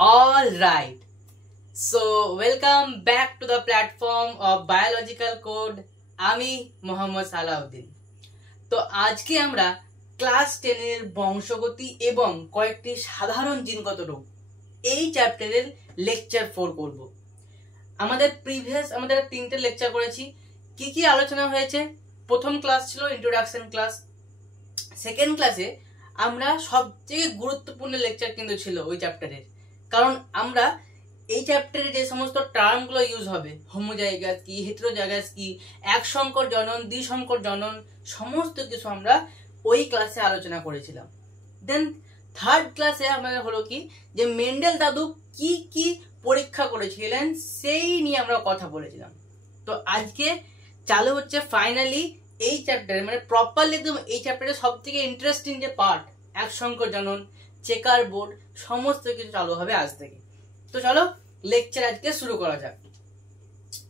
All right. So welcome back to the platform of Biological Code. আমি মোহাম্মদ সালাউদ্দিন। তো আজকে আমরা ক্লাস 10 এর বংশগতি এবং কয়েকটি সাধারণ জিনগত রোগ এই চ্যাপ্টারের লেকচার 4 করব। আমাদের আমরা তিনটে লেকচার করেছি। কি কি আলোচনা হয়েছে? প্রথম ক্লাস ছিল ইন্ট্রোডাকশন ক্লাস। সেকেন্ড ক্লাসে আমরা সবথেকে গুরুত্বপূর্ণ লেকচার কিন্তু ছিল ওই চ্যাপ্টারের, কারণ আমরা এই চ্যাপ্টারে যে সমস্ত টার্মগুলো ইউজ হবে, হোমোজাইগাস কি, হেটেরোজাইগাস কি, এক সংকর জনন, দ্বিসংকর জনন, সমস্ত কিছু আমরা ওই ক্লাসে আলোচনা করেছিলাম। দেন থার্ড ক্লাসে আমাদের হলো কি যে মেন্ডেল দাদু কি কি পরীক্ষা করেছিলেন সেই নিয়ে আমরা কথা বলেছিলাম। তো আজকে চালু হচ্ছে ফাইনালি এই চ্যাপ্টারে, মানে প্রপারলি একদম এই চ্যাপ্টারে সব থেকে ইন্টারেস্টিং যে পার্ট, এক সংকর জনন, চেকার বোর্ড, সমস্ত কিছু চালু হবে আজ থেকে। তো চলো লেকচার আজকে শুরু করা যাক।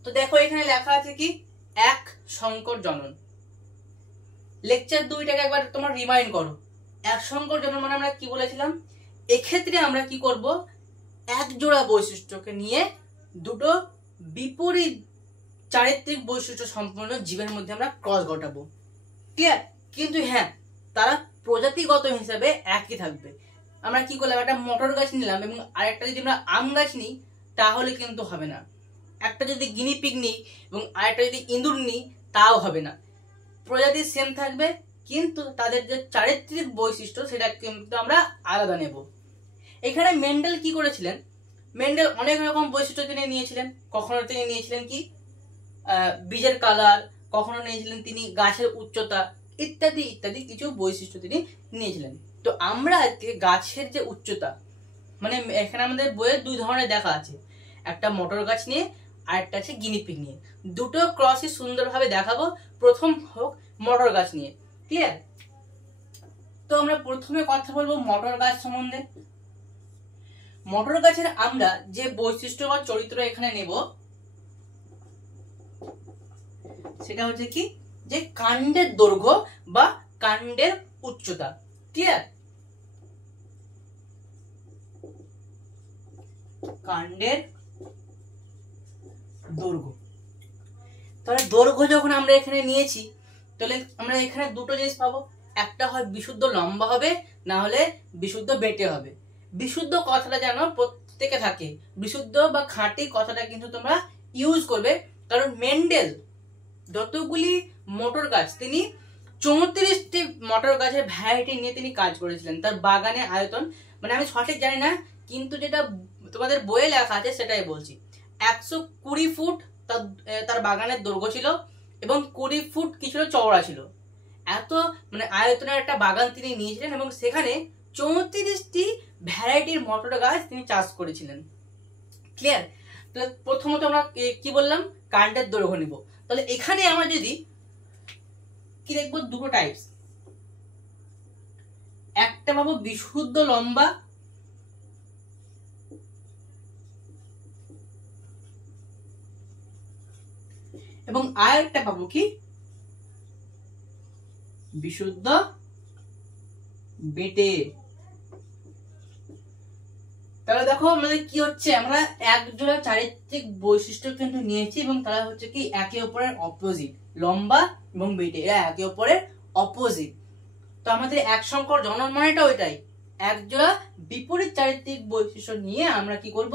তো দেখো এখানে লেখা আছে কি এক সংকর জনন। লেকচার 2টাকে একবার তোমরা রিমাইন্ড করো। এক সংকর জনন মানে আমরা কি বলেছিলাম? এক্ষেত্রে আমরা কি করব, এক জোড়া বৈশিষ্ট্যকে নিয়ে দুটো বিপরীত চারিত্রিক বৈশিষ্ট্য সম্পন্ন জীবের মধ্যে আমরা ক্রস ঘটাবো। ক্লিয়ার? কিন্তু হ্যাঁ, তারা প্রজাতিগত হিসাবে একই থাকবে। আমরা কি করলাম, একটা মটর গাছ নিলাম এবং আরেকটা যদি আমরা আম গাছ নিই তাহলে কিন্তু হবে না। একটা যদি গিনিপিগ নিই এবং আরেকটা যদি ইঁদুর নিই তাও হবে না। প্রজাতি সেম থাকবে কিন্তু তাদের যে চারিত্রিক বৈশিষ্ট্য সেটা কিন্তু আমরা আলাদা নেব। এখানে মেন্ডেল কি করেছিলেন? মেন্ডেল অনেক রকম বৈশিষ্ট্য তিনি নিয়েছিলেন। কখনো তিনি নিয়েছিলেন কি বীজের কালার, কখনো নিয়েছিলেন তিনি গাছের উচ্চতা, ইত্যাদি ইত্যাদি কিছু বৈশিষ্ট্য তিনি নিয়েছিলেন। তো আমরা আজকে গাছের যে উচ্চতা, মানে এখানে আমাদের বইয়ে দুই ধরনের দেখা আছে, একটা মটর গাছ নিয়ে আর একটা আছে গিনিপিগ নিয়ে। দুটো ক্রসই সুন্দরভাবে দেখাবো। প্রথম হোক মটর গাছ নিয়ে। ক্লিয়ার? তো আমরা প্রথমে কথা বলবো মটর গাছ সম্বন্ধে। মটর গাছের আমরা যে বৈশিষ্ট্য বা চরিত্র এখানে নেব সেটা হচ্ছে কি যে কাণ্ডের দৈর্ঘ্য বা কাণ্ডের উচ্চতা। ক্লিয়ার? কাণ্ডের দৈর্ঘ্য। তাহলে দৈর্ঘ্য যখন আমরা এখানে নিয়েছি তাহলে আমরা এখানে দুটো জিনিস পাবো, একটা হয় বিশুদ্ধ লম্বা হবে, না হলে বিশুদ্ধ বেটে হবে। বিশুদ্ধ কথাটা যেন প্রত্যেকে থাকে, বিশুদ্ধ বা খাঁটি কথাটা কিন্তু তোমরা ইউজ করবে, কারণ মেন্ডেল যতগুলি মটর গাছ, তিনি 34টি মটর গাছের ভ্যারাইটি নিয়ে তিনি কাজ করেছিলেন। তার বাগানে আয়তন, মানে আমি সঠিক জানি না কিন্তু যেটা তোমাদের বইয়ে লেখা আছে সেটাই বলছি, 120 ফুট তার বাগানের দৈর্ঘ্য ছিল এবং 20 ফুট কি ছিল, চওড়া ছিল। এত মানে আয়তনের একটা বাগান তিনি নিয়েছিলেন এবং সেখানে 34টি ভ্যারাইটির মটর গাছ তিনি চাষ করেছিলেন। ক্লিয়ার? তাহলে প্রথমত আমরা কি বললাম, কাণ্ডের দৈর্ঘ্য নিব। তাহলে এখানে আমরা যদি কি দেখবো, দুটো টাইপস, একটা পাবো বিশুদ্ধ লম্বা এবং আরেকটা পাবো কি বিশুদ্ধ বেটে। তাহলে দেখো আমাদের কি হচ্ছে, আমরা এক জোড়া চারিত্রিক বৈশিষ্ট্য কিন্তু নিয়েছি এবং তারা হচ্ছে কি একে অপরের অপোজিট। লম্বা এবং বেটে এরা একে অপরের অপোজিট। তো আমাদের এক সংকর জনন মানেটা ওইটাই, এক জোড়া বিপরীত চারিত্রিক বৈশিষ্ট্য নিয়ে আমরা কি করব,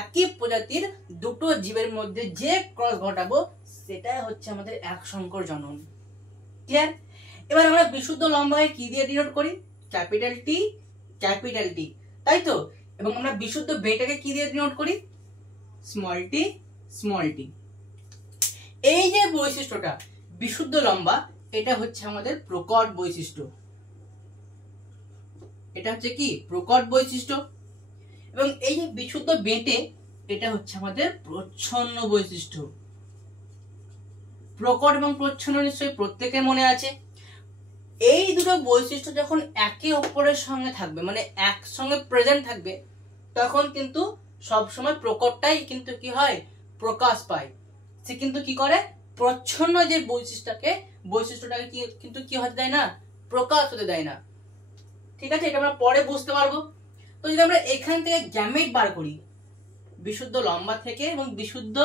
একই প্রজাতির দুটো জীবের মধ্যে যে ক্রস ঘটাবো সেটাই হচ্ছে আমাদের এক সংকর জনন। ক্লিয়ার? এবার আমরা বিশুদ্ধ লম্বাকে কি দিয়ে ডিনোট করি? ক্যাপিটাল টি, ক্যাপিটাল টি, তাই তো? এবং আমরা বিশুদ্ধ বেটাকে কি দিয়ে ডিনোট করি? স্মল টি, স্মল টি। এই যে বৈশিষ্ট্যটা বিশুদ্ধ লম্বা, এটা হচ্ছে আমাদের প্রকট বৈশিষ্ট্য। এটা হচ্ছে কি প্রকট বৈশিষ্ট্য। এবং এই যে বিশুদ্ধ বেটে, এটা হচ্ছে আমাদের প্রচ্ছন্ন বৈশিষ্ট্য। প্রকট এবং প্রচ্ছন্ন নিশ্চয়ই প্রত্যেকের মনে আছে। এই দুটো বৈশিষ্ট্য যখন একে অপরের সঙ্গে থাকবে, মানে একসঙ্গে প্রেজেন্ট থাকবে, তখন কিন্তু সবসময় প্রকটটাই কিন্তু কি হয়, প্রকাশ পায়। সে কিন্তু কি করে, প্রচ্ছন্ন যে বৈশিষ্ট্যটাকে কিন্তু কি হতে দেয় না, প্রকাশ হতে দেয় না। ঠিক আছে? এটা আমরা পরে বুঝতে পারবো। তো যদি আমরা এখান থেকে গ্যামেট বার করি, বিশুদ্ধ লম্বা থেকে এবং বিশুদ্ধ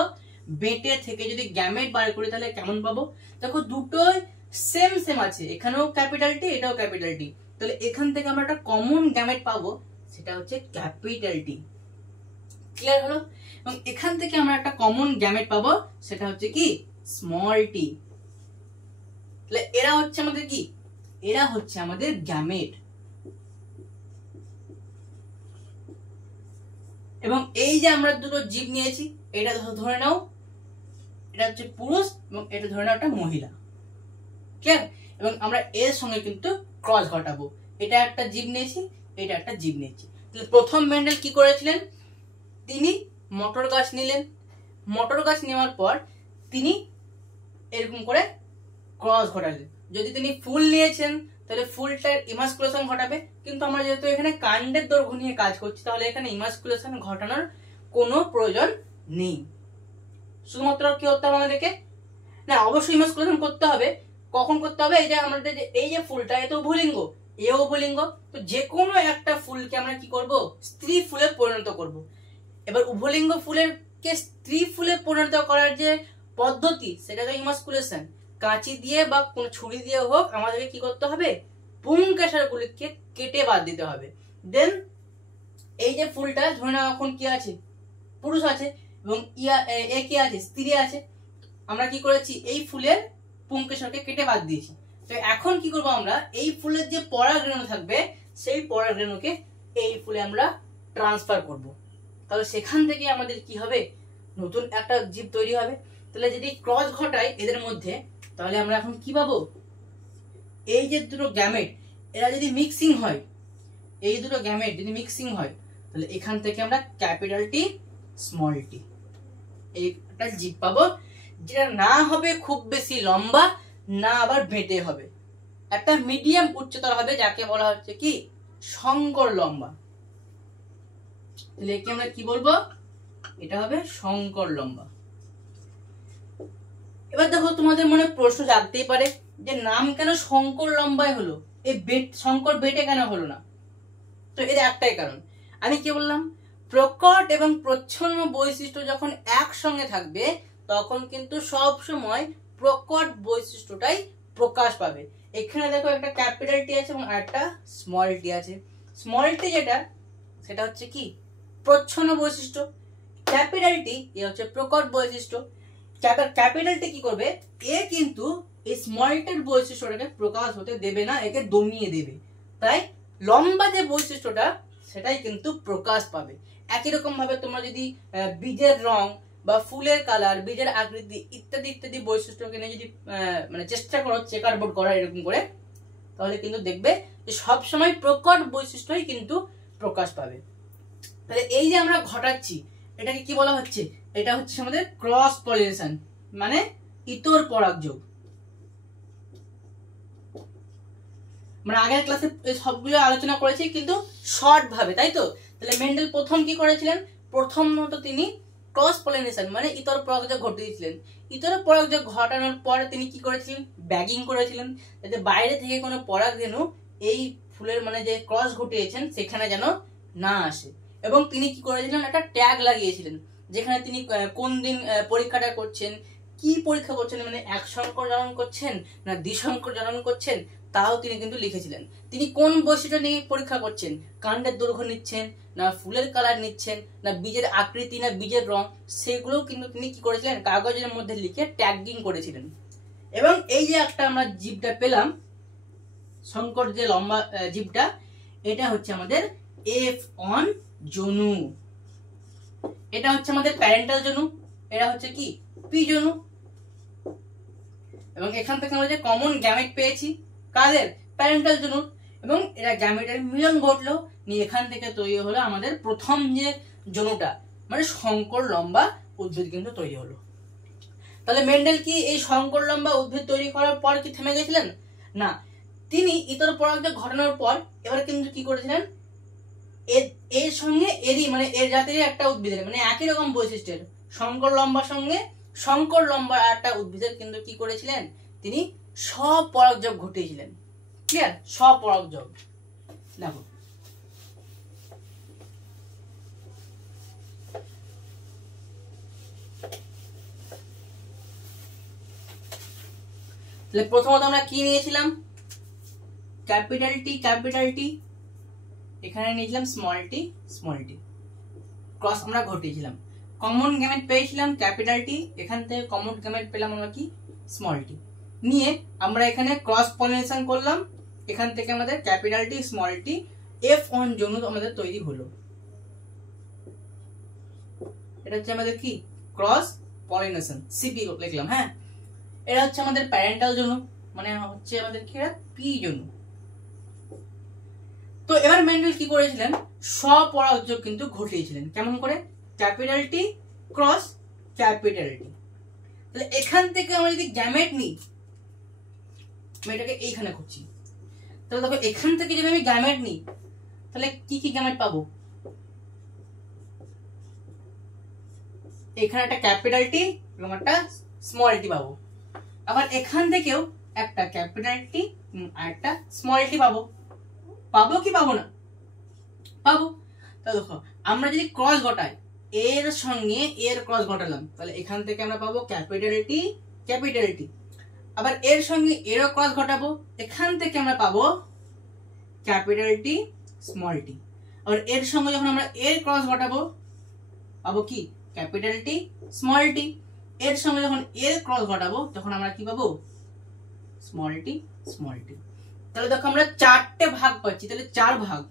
বেটে থেকে যদি গ্যামেট বার করি তাহলে কেমন পাবো? দেখো দুটোই সেম সেম আছে, এখানেও ক্যাপিটাল টি এটাও ক্যাপিটাল টি, তাহলে এখান থেকে আমরা একটা কমন গ্যামেট পাবো, সেটা হচ্ছে ক্যাপিটাল টি। ক্লিয়ার হলো? এবং এখান থেকে আমরা একটা কমন গ্যামেট পাবো, সেটা হচ্ছে কি স্মল টি। তাহলে এরা হচ্ছে আমাদের কি, এরা হচ্ছে আমাদের গ্যামেট। এবং এই যে আমরা দুটো জীব নিয়েছি, এটা ধরে নাও এটা হচ্ছে পুরুষ এবং এটা ধরে নাও একটা মহিলা। ক্লিয়ার? এবং আমরা এর সঙ্গে কিন্তু ক্রস ঘটাবো, এটা একটা জীব নিয়েছি, এটা একটা জীব নিয়েছি। তাহলে প্রথম মেন্ডেল কি করেছিলেন, তিনি মটর গাছ নিলেন, মটর গাছ নেওয়ার পর তিনি এরকম করে ক্রস ঘটালেন। যদি তিনি ফুল নিয়েছেন তাহলে ফুলটার ইমাস্কুলেশন ঘটাবে, কিন্তু আমরা যেহেতু এখানে কাণ্ডের দৈর্ঘ্য নিয়ে কাজ করছি তাহলে এখানে ইমাস্কুলেশন ঘটানোর কোনো প্রয়োজন নেই। শুধুমাত্র কি করতে হবে আমাদেরকে, না অবশ্যই ইমাস্কুলেশন করতে হবে। কখন করতে হবে? এই যে আমাদের এই যে ফুলটা, এ তো উভলিঙ্গ, এও উভলিঙ্গ, তো যে কোনো একটা ফুলকে আমরা কি করব, স্ত্রী ফুলে পরিণত করব। এবার উভলিঙ্গ ফুলের কে স্ত্রী ফুলে পরিণত করার যে পদ্ধতি, সেটা তো ইমাস্কুলেশন। কাঁচি দিয়ে বা কোন ছুরি দিয়ে হোক আমাদেরকে কি করতে হবে, পুংকেশর গুলিকে কেটে বাদ দিতে হবে। দেন এই যে ফুলটা ধরে নাও এখন কি আছে, পুরুষ আছে এবং এ কি আছে, স্ত্রী আছে। আমরা কি করেছি, এই ফুলের পুংকেশরকে কেটে বাদ দিয়েছি। তো এখন কি করব, আমরা এই ফুলের যে পরাগরেণু থাকবে সেই পরাগরেণুকে এই ফুলে আমরা ট্রান্সফার করব। তাহলে সেখান থেকে আমাদের কি হবে, নতুন একটা জীব তৈরি হবে। তাহলে যদি ক্রস ঘটাই এদের মধ্যে, তাহলে আমরা এখন কি পাবো, এই যে দুটো গ্যামেট এরা যদি মিক্সিং হয়, এই দুটো গ্যামেট যদি মিক্সিং হয় তাহলে এখান থেকে আমরা ক্যাপিটাল টি স্মল টি একটা জীব পাবো, যেটা না হবে খুব বেশি লম্বা, না আবার বেটে হবে, একটা মিডিয়াম উচ্চতার হবে, যাকে বলা হচ্ছে কি শঙ্কর লম্বা। তাহলে একে আমরা কি বলবো, এটা হবে শঙ্কর লম্বা। এবার দেখো তোমাদের মনে প্রশ্ন জাগতেই পারে যে নাম কেন শঙ্কর লম্বাই হলো, এই শঙ্কর বেটে কেন হলো না? তো এর একটাই কারণ, আমি কি বললাম, প্রকট এবং প্রচ্ছন্ন বৈশিষ্ট্য যখন একসঙ্গে থাকবে তখন কিন্তু সব সময় প্রকট বৈশিষ্ট্যটাই প্রকাশ পাবে। এখানে দেখো একটা ক্যাপিটাল টি আছে এবং আরেকটা স্মল টি আছে। স্মল টি যেটা, সেটা হচ্ছে কি প্রচ্ছন্ন বৈশিষ্ট্য, ক্যাপিটাল টি এ হচ্ছে প্রকট বৈশিষ্ট্য। ক্যাপিটাল টি কি করবে, এ কিন্তু এই স্মল টির বৈশিষ্ট্যটাকে প্রকাশ হতে দেবে না, একে দমিয়ে দেবে। তাই লম্বা যে বৈশিষ্ট্যটা সেটাই কিন্তু প্রকাশ পাবে। একই রকম ভাবে তোমরা যদি বীজের রং বা ফুলের কালার, বীজের আকৃতি ইত্যাদি ইত্যাদি বৈশিষ্ট্যকে নিয়ে যদি মানে চেষ্টা করো চেকার বোর্ড করা এরকম করে, তাহলে কিন্তু দেখবে যে সবসময় প্রকট বৈশিষ্ট্যই কিন্তু প্রকাশ পাবে। তাহলে এই যে আমরা ঘটাচ্ছি এটাকে কি বলা হচ্ছে, এটা হচ্ছে আমাদের ক্রস পলিনেশন, মানে ইতর পরাগযোগ। আমরা আগের ক্লাসে সবগুলো আলোচনা করেছি কিন্তু শর্ট ভাবে, তাই তো? তাহলে মেন্ডেল প্রথম কি করেছিলেন, প্রথমত তিনি ক্রস পলিনেশন মানে ইতর পরাগযোগ ঘটিয়েছিলেন। ইতর পরাগযোগ ঘটানোর পরে তিনি কি করেছিলেন, ব্যাগিং করেছিলেন, যাতে বাইরে থেকে কোনো পরাগরেণু এই ফুলের মানে যে ক্রস ঘটিয়েছেন সেখানে যেন না আসে। এবং তিনি কি করেছিলেন, একটা ট্যাগ লাগিয়েছিলেন, যেখানে তিনি কোন দিন পরীক্ষাটা করছেন, কি পরীক্ষা করছেন, মানে এক সংকর জনন করছেন না দ্বিসংকর জনন করছেন, তাও তিনি কিন্তু লিখেছিলেন। তিনি কোন বৈশিষ্ট্য নিয়ে পরীক্ষা করছেন, কাণ্ডের দৈর্ঘ্য নিচ্ছেন না ফুলের কালার নিচ্ছেন না বীজের আকৃতি না বীজের রং, সেগুলোও কিন্তু তিনি কি করেছিলেন, কাগজের মধ্যে লিখে ট্যাগিং করেছিলেন। এবং এই যে একটা আমরা জীবটা পেলাম, সংকর যে লম্বা জীবটা, এটা হচ্ছে আমাদের F1 জনু, এটা হচ্ছে আমাদের প্যারেন্টাল জনু, এটা হচ্ছে কি পি জনু। এবং এখান থেকে আমরা যে কমন গ্যামেট পেয়েছি কাদের, প্যারেন্টাল জনু, এবং এরা গ্যামেটের মিলন ঘটলো, নিয়ে এখান থেকে তৈরি হলো আমাদের প্রথম যে জনুটা, মানে শঙ্কর লম্বা উদ্ভিদ কিন্তু তৈরি হলো। তাহলে মেন্ডেল কি এই শঙ্কর লম্বা উদ্ভিদ তৈরি করার পর কি থেমে গেছিলেন? না, তিনি ইতর পরাগযোগ ঘটানোর পর এবার কিন্তু কি করেছিলেন, এর সঙ্গে এরই মানে এর জাতেরই একটা উদ্ভিদের মানে একই রকম বৈশিষ্ট্যের শঙ্কর লম্বার সঙ্গে শঙ্কর লম্বার একটা উদ্ভিদের কিন্তু কি করেছিলেন, তিনি স্বপরাগযোগ ঘটিয়েছিলেন। ক্লিয়ার? স্বপরাগযোগ। দেখো তাহলে প্রথমত আমরা কি নিয়েছিলাম, ক্যাপিটাল টি, এখানে নিয়েছিলাম স্মল টি, ক্রস আমরা ঘটিয়েছিলাম। কমন গ্যামেট পেয়েছিলাম ক্যাপিটাল টি, এখান থেকে কমন গ্যামেট পেলাম আমরা কি স্মল টি, নিয়ে আমরা এখানে ক্রস পলিনেশন করলাম, এখান থেকে আমাদের ক্যাপিটাল টি স্মল টি F1 জন্য আমাদের তৈরি হলো। এটা হচ্ছে আমাদের কি ক্রস পলিনেশন, সিপি লিখলাম। হ্যাঁ, এটা হচ্ছে আমাদের প্যারেন্টাল জন্য, মানে হচ্ছে আমাদের কি পি জন্য। তো এবার মেন্ডেল কি করেছিলেন, স্বপরাগযোগ কিন্তু ঘটিয়েছিলেন। কেমন করে, ক্যাপিটাল টি ক্রস ক্যাপিটাল টি। তাহলে এখান থেকে আমরা যদি গ্যামেট নিই, আমি এটাকে এইখানে করছি, তাহলে দেখো এখান থেকে যদি আমি গ্যামেট নিই তাহলে কি কি গ্যামেট পাবো, এখানে একটা ক্যাপিটাল টি এবং একটা স্মল টি পাবো। আবার এখান থেকেও একটা ক্যাপিটাল টি আর একটা স্মল টি পাবো। পাবো কি পাবো না, পাবো। তাহলে দেখো আমরা যদি ক্রস ঘটাই, এর সঙ্গে এর ক্রস ঘটালাম, তাহলে এখান থেকে আমরা পাবো ক্যাপিটাল টি। আবার এর সঙ্গে এরও ক্রস ঘটাবো, এখান থেকে আমরা পাবো ক্যাপিটাল টি স্মল টি। আর এর সঙ্গে যখন আমরা এর ক্রস ঘটাবো পাবো কি ক্যাপিটাল টি স্মল টি। এর সঙ্গে যখন এর ক্রস ঘটাবো তখন আমরা কি পাবো স্মল টি। তাহলে দেখো আমরা চারটে ভাগ পাচ্ছি, তাহলে 4 ভাগ,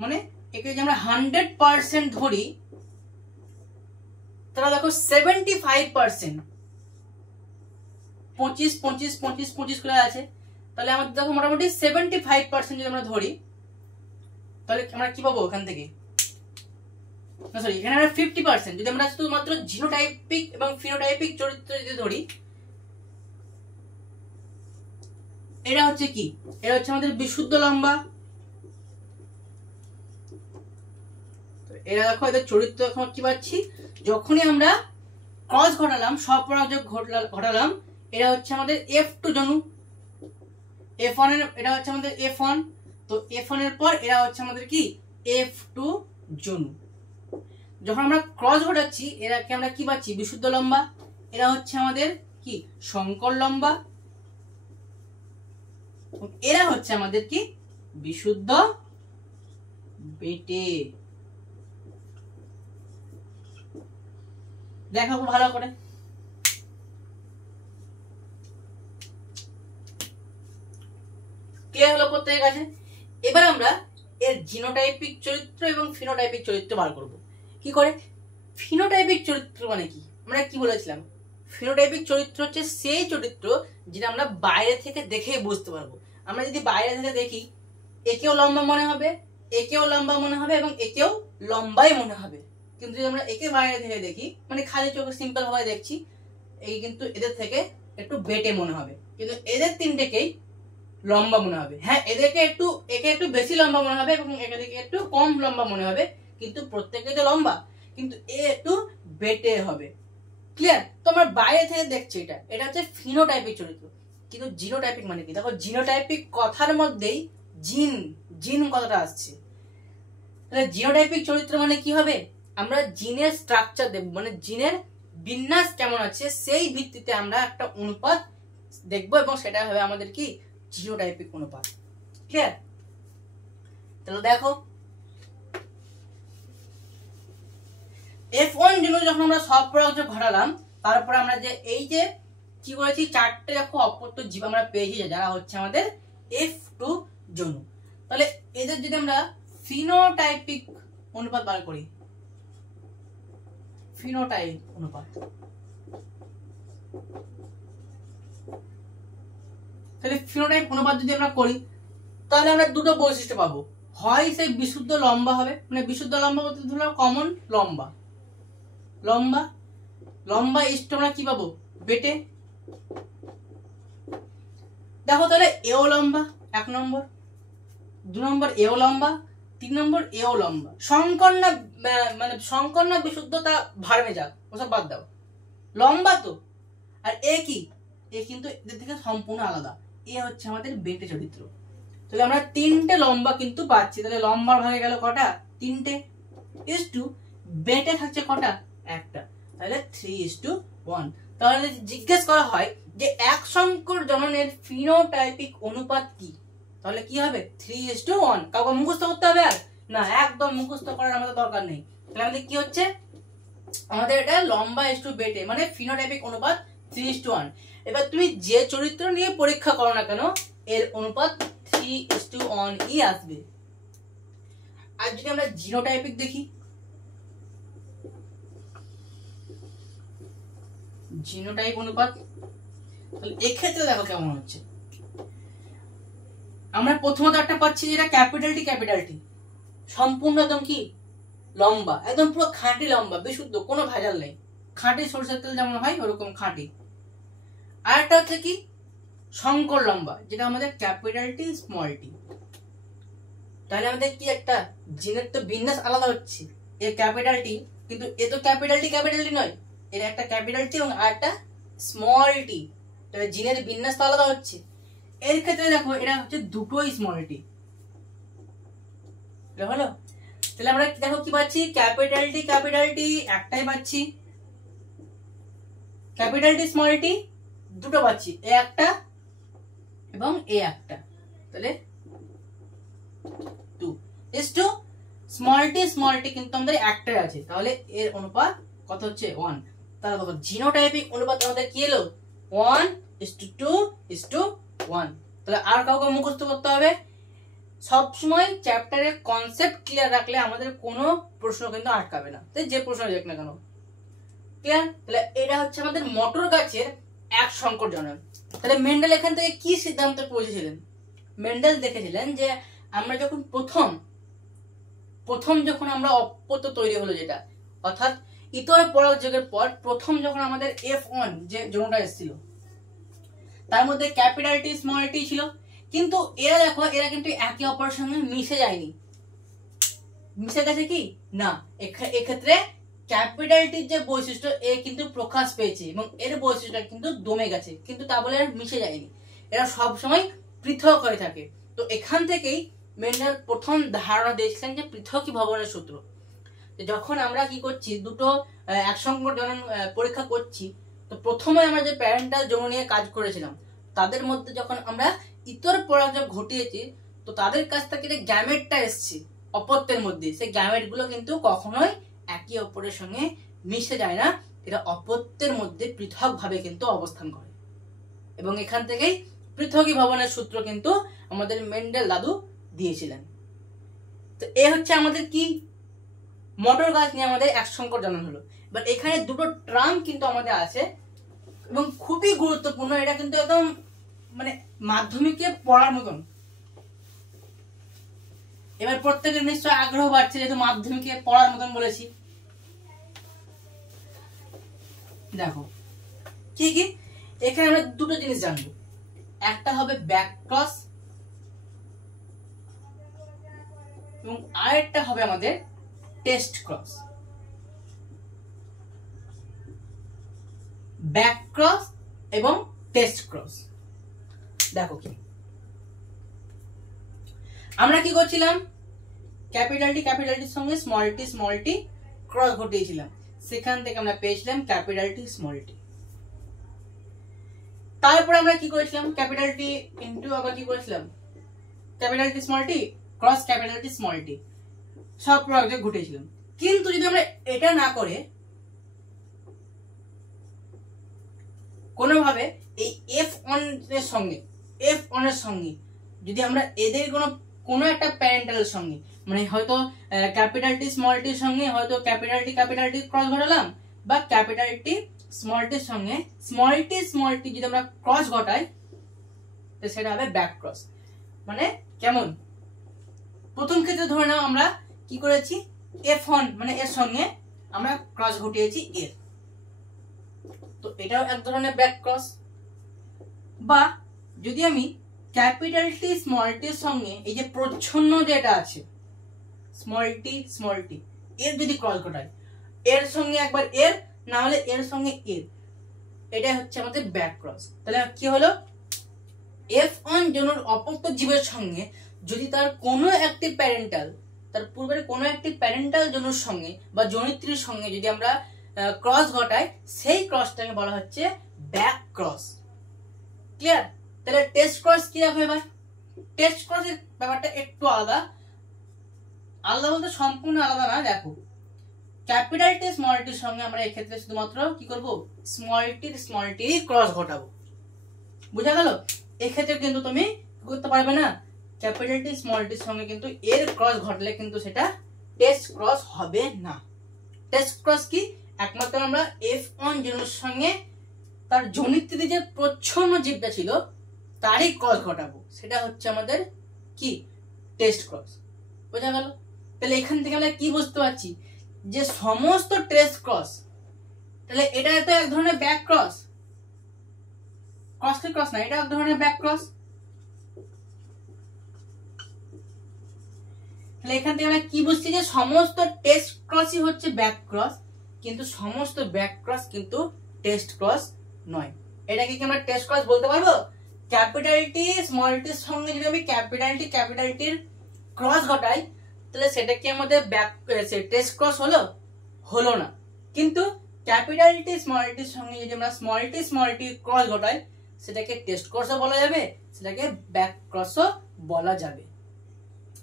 মানে একে যদি আমরা 100% ধরি তাহলে দেখো 75%, 25 করে আছে, তাহলে আমাদের দেখো মোটামুটি 75% যদি আমরা ধরি তাহলে আমরা কি পাবো এখান থেকে, না সরি এখানে আমরা 50%, যদি আমরা শুধুমাত্র জিনোটাইপিক এবং ফিনোটাইপিক চরিত্র যদি ধরি, এটা হচ্ছে কি, এটা হচ্ছে আমাদের বিশুদ্ধ লম্বা। এরা দেখো এদের চরিত্র এখন কি পাচ্ছি, যখনই আমরা ক্রস ঘটালাম, স্বপরাগযোগ ঘটালাম, এটা হচ্ছে আমাদের F2 জনু, F1 এর এটা হচ্ছে আমাদের F1, তো F1 এর পর এরা হচ্ছে আমাদের কি F2 জনু। যখন আমরা ক্রস ঘটাচ্ছি এরাকে আমরা কি পাচ্ছি বিশুদ্ধ লম্বা, এরা হচ্ছে আমাদের কি সংকর লম্বা, এরা হচ্ছে আমাদের কি বিশুদ্ধ বেটে। দেখো ভালো করে, ক্লিয়ার হলো প্রত্যেকের কাছে। এবার আমরা এর জিনোটাইপিক চরিত্র এবং ফিনোটাইপিক চরিত্র বার করব। কি করে, ফিনোটাইপিক চরিত্র মানে কি, আমরা কি বলেছিলাম, ফিনোটাইপিক চরিত্র হচ্ছে সেই চরিত্র যেটা আমরা বাইরে থেকে দেখেই বুঝতে পারবো। আমরা যদি বাইরে থেকে দেখি, একেও লম্বা মনে হবে, একেও লম্বা মনে হবে এবং একেও লম্বাই মনে হবে। কিন্তু যদি আমরা একে বাইরে থেকে দেখি, মানে খালি চোখে সিম্পল ভাবে দেখছি, এই কিন্তু এদের থেকে একটু বেটে মনে হবে, কিন্তু এদের তিনটেকেই লম্বা মনে হবে। হ্যাঁ, একে একটু বেশি লম্বা মনে হবে এবং একে একটু কম লম্বা মনে হবে, কিন্তু প্রত্যেকে তো লম্বা, কিন্তু এ একটু বেটে হবে। ক্লিয়ার? তো আমরা বাইরে থেকে দেখছি, এটা হচ্ছে ফিনোটাইপিক চরিত্র। কিন্তু জিনোটাইপিক মানে কি, দেখো জিনোটাইপিক কথার মধ্যেই জিন কথাটা আসছে। তাহলে জিনোটাইপিক চরিত্র মানে কি হবে, আমরা জিনের স্ট্রাকচার দেখব, মানে জিনের বিন্যাস কেমন আছে সেই ভিত্তিতে আমরা একটা অনুপাত দেখবো এবং সেটা হবে আমাদের কি জিনোটাইপিক অনুপাত। ক্লিয়ার? তাহলে দেখো F1 জন্য যখন আমরা স্বপরাগযোগ ঘটালাম, তারপর আমরা যে এই যে কি করেছি, চারটে দেখো অপত্য জীব আমরা পেয়েছি যারা হচ্ছে আমাদের F2 জন্য। তাহলে এদের যদি আমরা ফিনোটাইপিক অনুপাত বার করি, ফিনোটাইপ অনুপাত, তাহলে ফিনোটাইপ অনুপাত যদি আমরা করি তাহলে আমরা দুটো বৈশিষ্ট্য পাবো। হয় সে বিশুদ্ধ লম্বা হবে, মানে বিশুদ্ধ লম্বা বলতে ধরলাম কমন লম্বা, লম্বা ইষ্ট আমরা কি পাবো বেটে। দেখো তাহলে এও লম্বা 1 নম্বর, 2 নম্বর এও লম্বা, 3 নম্বর এও লম্বা। সংকর না বিশুদ্ধতা ভাড়মে যাক, ওসব বাদ দাও, লম্বা তো। আর এ কি, এ কিন্তু এদের থেকে সম্পূর্ণ আলাদা, এ হচ্ছে আমাদের বেটে চরিত্র। তাহলে আমরা 3টে লম্বা কিন্তু পাচ্ছি। তাহলে লম্বার ভাগে গেল কটা, 3টে, ইস টু বেটে থাকছে কটা, একটা, তাহলে 3:1। তাহলে জিজ্ঞেস করা হয় যে এক সংকর জননের ফিনোটাইপিক অনুপাত কি, তাহলে কি হবে 3:1। কাউকে মুখস্থ করতে হবে আর না, একদম মুখস্থ করার আমাদের দরকার নেই। তাহলে আমাদের কি হচ্ছে, আমাদের এটা লম্বা ইস্টু বেটে মানে ফিনোটাইপিক অনুপাত 3:1। এবার তুমি যে চরিত্র নিয়ে পরীক্ষা করো না কেন এর অনুপাত 3:1 আসবে। আর যদি আমরা জিনোটাইপিক দেখি, জিনোটাইপ অনুপাত, তাহলে এক্ষেত্রে দেখো কেমন হচ্ছে। আমরা প্রথমত একটা পাচ্ছি যেটা ক্যাপিটাল টি সম্পূর্ণ একদম কি লম্বা, একদম পুরো খাঁটি লম্বা, বিশুদ্ধ, কোনো ভেজাল নেই, খাঁটি সরষের তেল যেমন হয় ওরকম খাঁটি। আর একটা হচ্ছে কি সংকর লম্বা, যেটা আমাদের ক্যাপিটাল টি স্মল টি। তাহলে আমাদের কি একটা জিনের তো বিন্যাস আলাদা হচ্ছে, এর ক্যাপিটাল টি, কিন্তু এ তো ক্যাপিটাল টি নয়, এর একটা ক্যাপিটাল টি এবং আর একটা স্মল টি, তাহলে জিনের বিন্যাস তো আলাদা হচ্ছে। এর ক্ষেত্রে দেখো এটা হচ্ছে দুটোই স্মল টি, হলো। তাহলে আমরা দেখো কি পাচ্ছি, ক্যাপিটাল টি একটাই পাচ্ছি, ক্যাপিটাল টি স্মল টি দুটো পাচ্ছি, এ একটা এবং এ একটা, তাহলে 2:2। স্মল টি কিন্তু আমাদের একটাই আছে, তাহলে এর অনুপাত কত হচ্ছে 1। তাহলে দেখো জিনোটাইপিক অনুপাত আমাদের কি এলো 1:2:1। তাহলে আর কাউকে মুখস্থ করতে হবে, সবসময় চ্যাপ্টারের কনসেপ্ট ক্লিয়ার রাখলে আমাদের কোনো প্রশ্ন কিন্তু আটকাবে না, যে প্রশ্ন দেখ না কেন। ক্লিয়ার? তাহলে এটা হচ্ছে আমাদের মটর গাছের এক সংকর জনন। তাহলে মেন্ডেল এখান থেকে কি সিদ্ধান্তে পৌঁছেছিলেন? মেন্ডেল দেখেছিলেন যে আমরা যখন প্রথম যখন আমরা অপত্য তৈরি হলো, যেটা অর্থাৎ ইতর পরাগযোগের পর প্রথম যখন আমাদের F1 যে যৌনটা এসেছিল তার মধ্যে ক্যাপিটাল টি স্মল টি ছিল, কিন্তু এরা দেখো এরা কিন্তু একে অপরের সঙ্গে মিশে যায়নি। মিশে গেছে কি না, এক্ষেত্রে ক্যাপিটাল টির যে বৈশিষ্ট্য এ কিন্তু প্রকাশ পেয়েছে এবং এর বৈশিষ্ট্য কিন্তু দমে গেছে, কিন্তু তা বলে এরা মিশে যায়নি, এরা সবসময় পৃথক হয়ে থাকে। তো এখান থেকেই মেন্ডেল প্রথম ধারণা দিয়েছিলেন যে পৃথকী ভবনের সূত্র। যখন আমরা কি করছি, দুটো একসঙ্গে জনন পরীক্ষা করছি, তো প্রথমে আমরা যে প্যারেন্টাল যৌন নিয়ে কাজ করেছিলাম তাদের মধ্যে যখন আমরা ইতর পরাগযোগ ঘটিয়েছি, তো তাদের কাছ থেকে যে গ্যামেটটা এসছে অপত্যের মধ্যে, সেই গ্যামেট গুলো কিন্তু কখনোই একে অপরের সঙ্গে মিশে যায় না, এরা অপত্যের মধ্যে পৃথক ভাবে কিন্তু অবস্থান করে। এবং এখান থেকেই পৃথকী ভবনের সূত্র কিন্তু আমাদের মেন্ডেল দাদু দিয়েছিলেন। তো এ হচ্ছে আমাদের কি মটর গাছ নিয়ে আমাদের এক সংকর জনন হলো। বাট এখানে দুটো ট্রাম কিন্তু আমাদের আছে এবং খুবই গুরুত্বপূর্ণ, এটা কিন্তু একদম মানে মাধ্যমিকে পড়ার মতন। এবার প্রত্যেকের নিশ্চয় আগ্রহ বাড়ছে, যেহেতু মাধ্যমিকে পড়ার মতন বলেছি। দেখো কি কি এখানে আমরা দুটো জিনিস জানবো, একটা হবে ব্যাক ক্রস এবং আরেকটা হবে আমাদের টেস্ট ক্রস। ব্যাক ক্রস এবং টেস্ট ক্রস দেখো কি আমরা কি করছিলাম, ক্যাপিটাল টির সঙ্গে স্মল টি ক্রস ঘটিয়েছিলাম, সেখান থেকে আমরা পেয়েছিলাম ক্যাপিটাল টি স্মল টি। তারপর আমরা কি করেছিলাম, ক্যাপিটাল টি ইনটু আবার কি করেছিলাম capital T small T cross capital T small T, সব প্রয়োগ ঘটেছিলাম। কিন্তু যদি আমরা এটা না করে কোনোভাবে এই F1 এর সঙ্গে যদি আমরা এদের কোনো একটা প্যারেন্টালের সঙ্গে, মানে হয়তো ক্যাপিটাল টি স্মল টির সঙ্গে হয়তো ক্যাপিটাল টি ক্রস ঘটালাম, বা ক্যাপিটাল টি স্মল টির সঙ্গে স্মল টি যদি আমরা ক্রস ঘটাই, তো সেটা হবে ব্যাক ক্রস। মানে কেমন, প্রথম ক্ষেত্রে ধরে নাও আমরা কি করেছি, F1 মানে এর সঙ্গে আমরা ক্রস ঘটিয়েছি এর, তো এটাও এক ধরনের ব্যাক ক্রস। বা যদি আমি ক্যাপিটাল টি স্মল টির সঙ্গে এই যে প্রচ্ছন্ন যেটা আছে স্মল টি এর যদি ক্রস ঘটাই, এর সঙ্গে একবার এর, না হলে এর সঙ্গে এর, এটা হচ্ছে আমাদের ব্যাক ক্রস। তাহলে কি হলো, F1 জনের অপত্য জীবের সঙ্গে যদি তার কোনো একটি প্যারেন্টাল, তার পূর্বের কোনো একটি প্যারেন্টাল জনের সঙ্গে বা জনিত্রীর সঙ্গে যদি আমরা ক্রস ঘটায় সেই ক্রসটাকে বলা হচ্ছে ব্যাক ক্রস। ক্লিয়ার? তাহলে টেস্ট ক্রস কি দেখো এবার, টেস্ট ক্রসের ব্যাপারটা একটু আলাদা, আলাদা বলতে সম্পূর্ণ আলাদা না। দেখো ক্যাপিটাল টি স্মল টির সঙ্গে আমরা এক্ষেত্রে শুধুমাত্র কি করব, স্মল টির ক্রস ঘটাবো। বুঝা গেল? এক্ষেত্রে কিন্তু তুমি কি করতে পারবে না, ক্যাপিটাল টি স্মল টির সঙ্গে কিন্তু এর ক্রস ঘটলে কিন্তু সেটা টেস্ট ক্রস হবে না। টেস্ট ক্রস কি, একমাত্র আমরা F1 জনুর সঙ্গে তার জনিত্রী যে প্রচ্ছন্ন জীবটা ছিল তারই ক্রস ঘটাবো, সেটা হচ্ছে আমাদের কি টেস্ট ক্রস। বোঝা গেল? তাহলে এখান থেকে আমরা কি বুঝতে পারছি, যে সমস্ত টেস্ট ক্রস, তাহলে এটা তো এক ধরনের ব্যাক ক্রস, ক্রস না, এটা এক ধরনের ব্যাক ক্রস। তাহলে এখান থেকে আমরা কি বুঝছি, যে সমস্ত টেস্ট ক্রসই হচ্ছে ব্যাক ক্রস, কিন্তু সমস্ত ব্যাক ক্রস কিন্তু টেস্ট ক্রস নয়। এটাকে কি আমরা টেস্ট ক্রস বলতে পারবো? ক্যাপিটাল টি স্মল টির সঙ্গে যদি আমি ক্যাপিটাল টির ক্রস ঘটাই, তাহলে সেটা কি আমাদের ব্যাক টেস্ট ক্রস হলো না। কিন্তু ক্যাপিটাল টি স্মল টির সঙ্গে যদি আমরা স্মল টি ক্রস ঘটাই, সেটাকে টেস্ট ক্রসও বলা যাবে, সেটাকে ব্যাক ক্রসও বলা যাবে।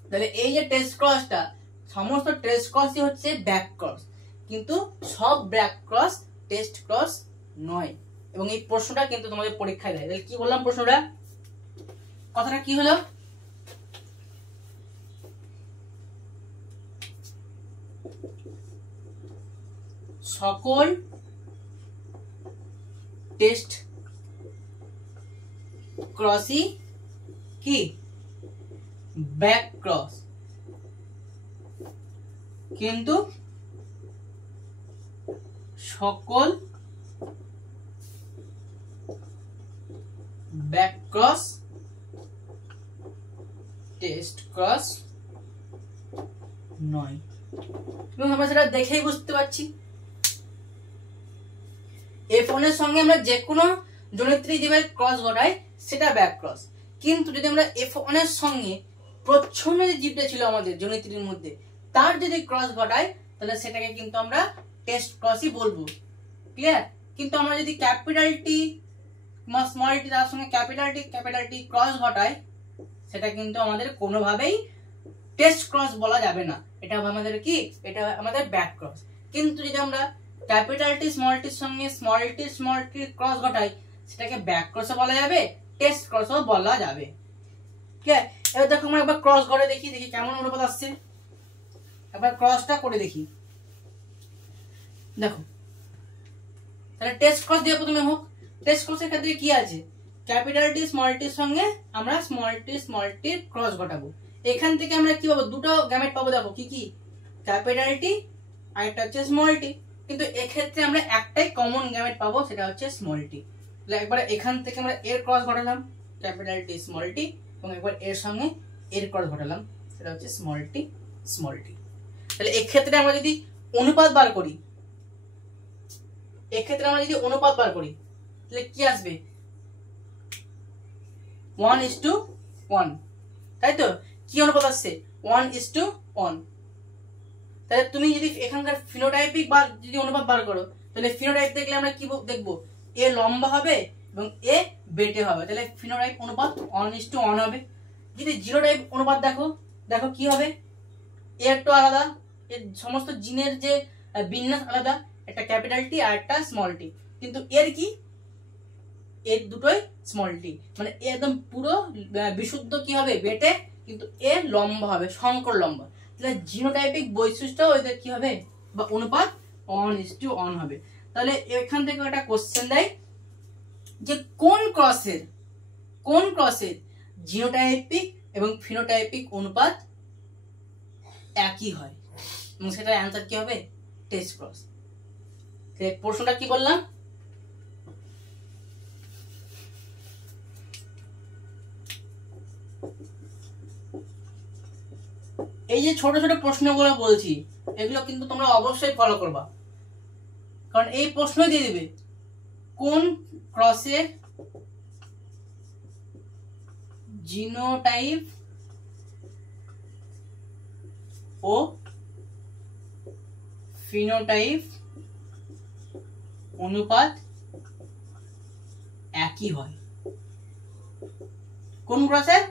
তাহলে এই যে টেস্ট ক্রসটা, সমস্ত টেস্ট ক্রসই হচ্ছে ব্যাক ক্রস, কিন্তু সব ব্যাক ক্রস টেস্ট ক্রস নয়। এবং এই প্রশ্নটা কিন্তু তোমাদের পরীক্ষায় দেয়। তাহলে কি বললাম প্রশ্নটা, কথাটা কি হলো, সকল টেস্ট ক্রসই কি ব্যাক ক্রস, কিন্তু সকল ব্যাক ক্রস টেস্ট ক্রস নয়। এবং আমরা সেটা দেখেই বুঝতে পারছি, F1 এর সঙ্গে আমরা যে কোনো জনিত্রী জীবের ক্রস ঘটাই সেটা ব্যাক ক্রস, কিন্তু যদি আমরা F1 এর সঙ্গে প্রচ্ছন্ন যে জীবটা ছিল আমাদের জনিত্রীর মধ্যে তার যদি ক্রস ঘটাই, তাহলে সেটাকে কিন্তু আমরা টেস্ট ক্রসই বলবো। ক্লিয়ার? কিন্তু আমরা যদি ক্যাপিটাল টি স্মল টি তার সঙ্গে ক্যাপিটাল টি ক্রস ঘটাই, সেটা কিন্তু আমাদের কোনোভাবেই টেস্ট ক্রস বলা যাবে না, এটা আমাদের কি, এটা আমাদের ব্যাক ক্রস। কিন্তু যদি আমরা ক্যাপিটাল টি স্মল টির সঙ্গে স্মল টি ক্রস ঘটাই, সেটাকে ব্যাক ক্রসও বলা যাবে, টেস্ট ক্রসও বলা যাবে। ঠিক আছে? এবার দেখো আমরা একবার ক্রস করে দেখি কেমন অনুপাত আসছে। একবার ক্রসটা করে দেখি। দেখো তাহলে টেস্ট ক্রস দিয়ে প্রথমে হোক। টেস্ট ক্রসের ক্ষেত্রে কি আছে, ক্যাপিটাল টি স্মল টির সঙ্গে আমরা স্মল টির ক্রস ঘটাবো। এখান থেকে আমরা কি পাবো, দুটো গ্যামেট পাবো। দেখো কি কি, ক্যাপিটাল টি আর একটা হচ্ছে স্মল টি, কিন্তু এক্ষেত্রে আমরা একটাই কমন গ্যামেট পাবো, সেটা হচ্ছে স্মল টি। তাহলে একবার এখান থেকে আমরা এর ক্রস ঘটালাম ক্যাপিটাল টি স্মল টি, এবং একবার এর সঙ্গে এর ক্রস ঘটালাম, সেটা হচ্ছে স্মল টি। তাহলে এক্ষেত্রে আমরা যদি অনুপাত বার করি, তাহলে কি আসবে, 1:1, তাই তো? কি অনুপাত আসছে, 1:1। তাহলে তুমি যদি এখানকার ফিনোটাইপিক বা যদি অনুপাত বার করো, তাহলে ফিনোটাইপ দেখলে আমরা কি দেখবো, এ লম্বা হবে এবং এ বেটে হবে, তাহলে ফিনোটাইপ অনুপাত 1:1 হবে। যদি জিনোটাইপ অনুপাত দেখো কি হবে, এ একটু আলাদা, এর সমস্ত জিনের যে বিন্যাস আলাদা, একটা ক্যাপিটাল টি আর একটা স্মল টি, কিন্তু এর কি, এর দুটোই স্মল টি, মানে একদম পুরো বিশুদ্ধ কি হবে, বেটে, কিন্তু এ লম্বা হবে, সংকর লম্বা। তাহলে জিনোটাইপিক বৈশিষ্ট্য ওদের কি হবে, বা অনুপাত 1:1 হবে। তাহলে এখান থেকে একটা কোশ্চেন দেয় যে কোন ক্রসের জিনোটাইপিক এবং ফিনোটাইপিক অনুপাত একই হয়, এবং সেটার অ্যান্সার কি হবে, টেস্ট ক্রস। প্রশ্নটা কি বললাম, এই যে ছোট ছোট প্রশ্নগুলো বলছি, এগুলো কিন্তু তোমরা অবশ্যই ফলো করবা, কারণ এই প্রশ্নই দিয়ে দিবে কোন ক্রসের জিনোটাইপ ও ফিনোটাইপ অনুপাত একই হয়। কোন ক্রসের?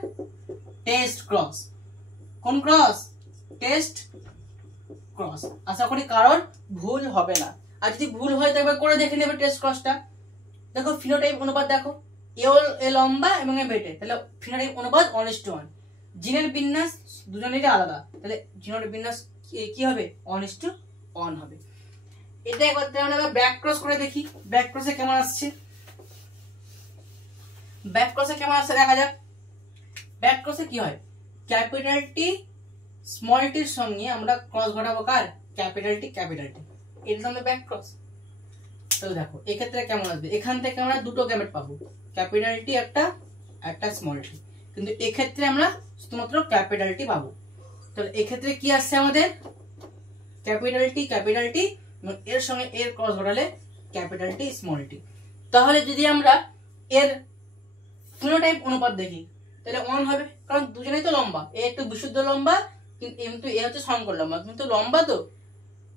Test cross. কোন ক্রস? Test cross. আশা করি কারোর ভুল হবে না, আর যদি ভুল হয় তবে করে দেখে নেবে টেস্ট ক্রসটা। দেখো ফিনোটাইপ অনুপাত দেখো, এ লম্বা এবং এ বেটে, তাহলে ফিনোটাইপ অনুপাত 1:1। জিনের বিন্যাস দুজনেরই আলাদা, তাহলে জিনের বিন্যাস কি হবে? 1:1 হবে। এটা একবার আমরা ব্যাক ক্রস করে দেখি, ব্যাক ক্রসে কেমন আসছে। ব্যাক ক্রসে কেমন আসছে দেখা যাক। ব্যাক ক্রসে কি হয়? ক্যাপিটাল টি স্মল টির সঙ্গে আমরা ক্রস ঘটাবো কার? Capital T capital T. এটা আমাদের ব্যাক ক্রস। তাহলে দেখো এক্ষেত্রে কেমন আসবে, এখান থেকে আমরা দুটো গ্যামেট পাবো, ক্যাপিটাল টি একটা, একটা স্মল টি, কিন্তু এক্ষেত্রে আমরা শুধুমাত্র ক্যাপিটাল টি পাবো। তাহলে এক্ষেত্রে কি আসছে আমাদের? ক্যাপিটাল টি ক্যাপিটাল টি, এবং এর সঙ্গে এর ক্রস ঘটালে ক্যাপিটাল টি স্মল টি। তাহলে যদি আমরা এর ফিনোটাইপ অনুপাত দেখি তাহলে 1 হবে, কারণ দুজনেই তো লম্বা, এ একটু বিশুদ্ধ লম্বা কিন্তু এ হচ্ছে সংকর লম্বা, কিন্তু লম্বা তো,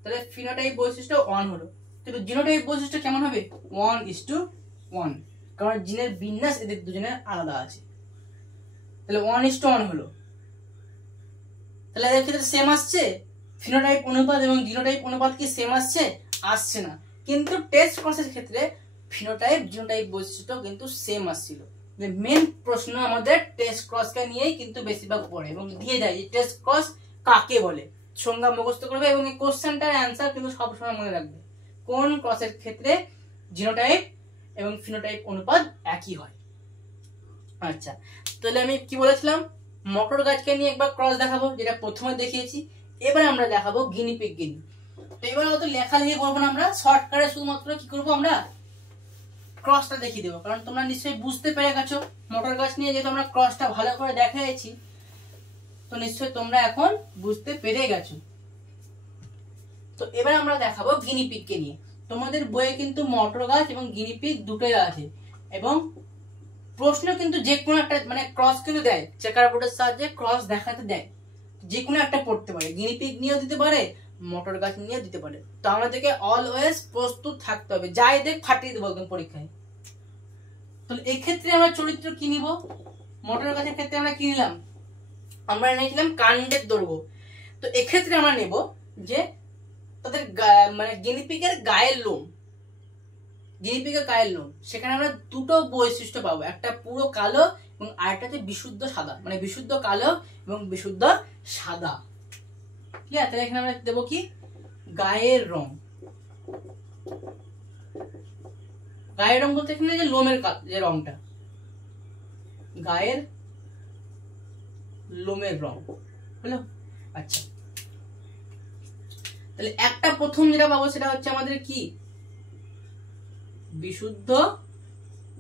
তাহলে ফিনোটাইপ বৈশিষ্ট্য 1 হলো। কিন্তু জিনোটাইপ বৈশিষ্ট্য কেমন হবে? 1:1, কারণ জিনের বিন্যাস এদের দুজনের আলাদা আছে, তাহলে 1:1 হলো। তাহলে এর ক্ষেত্রে সেম আসছে? ফিনোটাইপ অনুপাত এবং জিনোটাইপ অনুপাত কি সেম আসছে? আসছে না, কিন্তু টেস্ট ক্রসের ক্ষেত্রে ফিনোটাইপ জিনোটাইপ বৈশিষ্ট্য কিন্তু সেম আসছিল। মেন প্রশ্ন আমাদের টেস্ট ক্রসকে নিয়েই কিন্তু বেশিরভাগ পড়ে এবং দিয়ে দেয় যে টেস্ট ক্রস কাকে বলে, সংজ্ঞা মুখস্থ করবে এবং এই কোশ্চেনটার অ্যান্সার কিন্তু সবসময় মনে রাখবে, কোন ক্রসের ক্ষেত্রে জিনোটাইপ এবং ফিনোটাইপ অনুপাত একই হয়। আচ্ছা, তাহলে আমি কি বলেছিলাম? মটর গাছকে নিয়ে একবার ক্রস দেখাবো, যেটা প্রথমে দেখিয়েছি। এবার আমরা দেখাবো গিনিপিগ গিনি। তো এবার অত লেখালেখি করবো না, আমরা শর্টকাটে শুধুমাত্র কি করবো, আমরা ক্রসটা দেখিয়ে দেবো, কারণ তোমরা নিশ্চয়ই বুঝতে পেরে গেছো মটর গাছ নিয়ে যেহেতু আমরা ক্রসটা ভালো করে দেখাইছি, তো নিশ্চয়ই তোমরা এখন বুঝতে পেরে গেছো। তো এবার আমরা দেখাবো গিনিপিগকে নিয়ে। তোমাদের বইয়ে কিন্তু মটর গাছ এবং গিনিপিগ দুটোই আছে, এবং প্রশ্ন কিন্তু যে কোনো একটা মানে ক্রস কিন্তু দেয়, চেকার বোর্ডের সাহায্যে ক্রস দেখাতে দেয়, যে কোনো একটা পড়তে পারে, গিনিপিগ নিয়েও দিতে পারে, মটর গাছ নিয়েও দিতে পারে। তো আমাদেরকে অলওয়েজ প্রস্তুত থাকতে হবে, যাই দেখ ফাটিয়ে দেবো একদম পরীক্ষায়। তো এই ক্ষেত্রে আমরা চরিত্র কি নিব? মটর গাছের ক্ষেত্রে আমরা কি নিলাম? আমরা নিয়েছিলাম কাণ্ডের দৈর্ঘ্য। তো এক্ষেত্রে আমরা নেব যে তাদের মানে গিনিপিগের গায়ের লোম, গিনিপিগের গায়ের লোম, সেখানে আমরা দুটো বৈশিষ্ট্য পাবো, একটা পুরো কালো এবং আরেকটা হচ্ছে বিশুদ্ধ সাদা, মানে বিশুদ্ধ কালো এবং বিশুদ্ধ সাদা। ঠিক আছে, তাহলে এখানে আমরা দেবো কি? গায়ের রং। গায়ের রং বলতে এখানে যে লোমের যে রংটা, গায়ের লোমের রং হলো। আচ্ছা, তাহলে একটা প্রথম যেটা পাবো সেটা হচ্ছে আমাদের কি? বিশুদ্ধ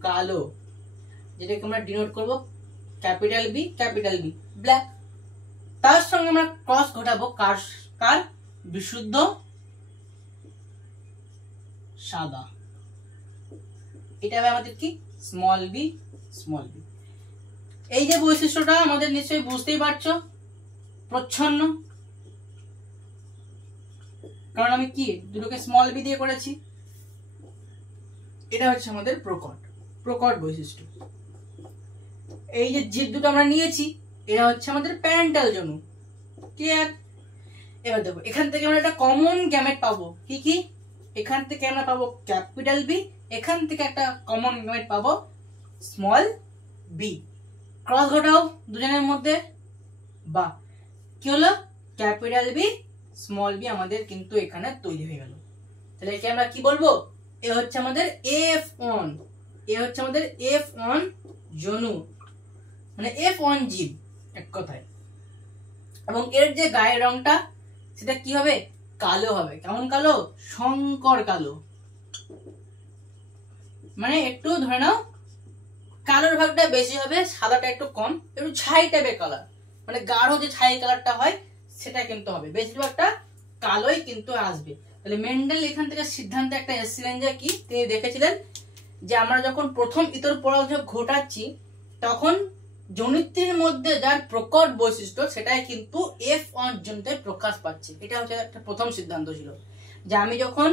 কালো, যেটাকে আমরা ডিনোট করব capital B, capital B, black. তার সঙ্গে আমরা ক্রস ঘটাবো কার? কার? বিশুদ্ধ সাদা। এটা হবে আমাদের কি? Small B, small B. এই যে বৈশিষ্ট্যটা আমাদের নিশ্চয়ই বুঝতেই পারছো, প্রচ্ছন্ন, কারণ আমি কি দুটোকে স্মল বি দিয়ে করেছি। এটা হচ্ছে আমাদের প্রকট, প্রকট বৈশিষ্ট্য। এই যে জীব দুটো আমরা নিয়েছি, এরা হচ্ছে আমাদের প্যারেন্টাল জনু। ক্লিয়ার? এবার দেখো এখান থেকে আমরা একটা কমন গ্যামেট পাবো, কি কি? এখান থেকে আমরা পাবো ক্যাপিটাল বি, এখান থেকে একটা কমন গ্যামেট পাবো স্মল বি। ক্রস ঘটাও দুজনের মধ্যে, বা কি হলো? ক্যাপিটাল বি স্মল বি আমাদের কিন্তু এখানে তৈরি হয়ে গেল। তাহলে একে আমরা কি বলবো? এ হচ্ছে আমাদের F1, এ হচ্ছে আমাদের F1 জনু, মানে F1 জীব এক কথায়। এবং এর যে গায়ের রংটা সেটা কি হবে? কালো হবে। কেমন কালো? শঙ্কর কালো, মানে একটু ধরে নাও কালোর ভাগটা বেশি হবে, সাদাটা একটু কম, একটু ছাই টাইপের কালার, মানে গাঢ় যে ছাই কালারটা হয় সেটা কিন্তু হবে, বেশিরভাগটা কালোই কিন্তু আসবে। তাহলে মেন্ডেল এখান থেকে সিদ্ধান্ত একটা এসেছিলেন যে কি? তিনি দেখেছিলেন যে আমরা যখন প্রথম ইতর পরাগ ঘটাচ্ছি তখন জনিত্রীর মধ্যে যার প্রকট বৈশিষ্ট্য সেটাই কিন্তু F1 জনিতে প্রকাশ পাচ্ছে। এটা হচ্ছে একটা প্রথম সিদ্ধান্ত ছিল, যে আমি যখন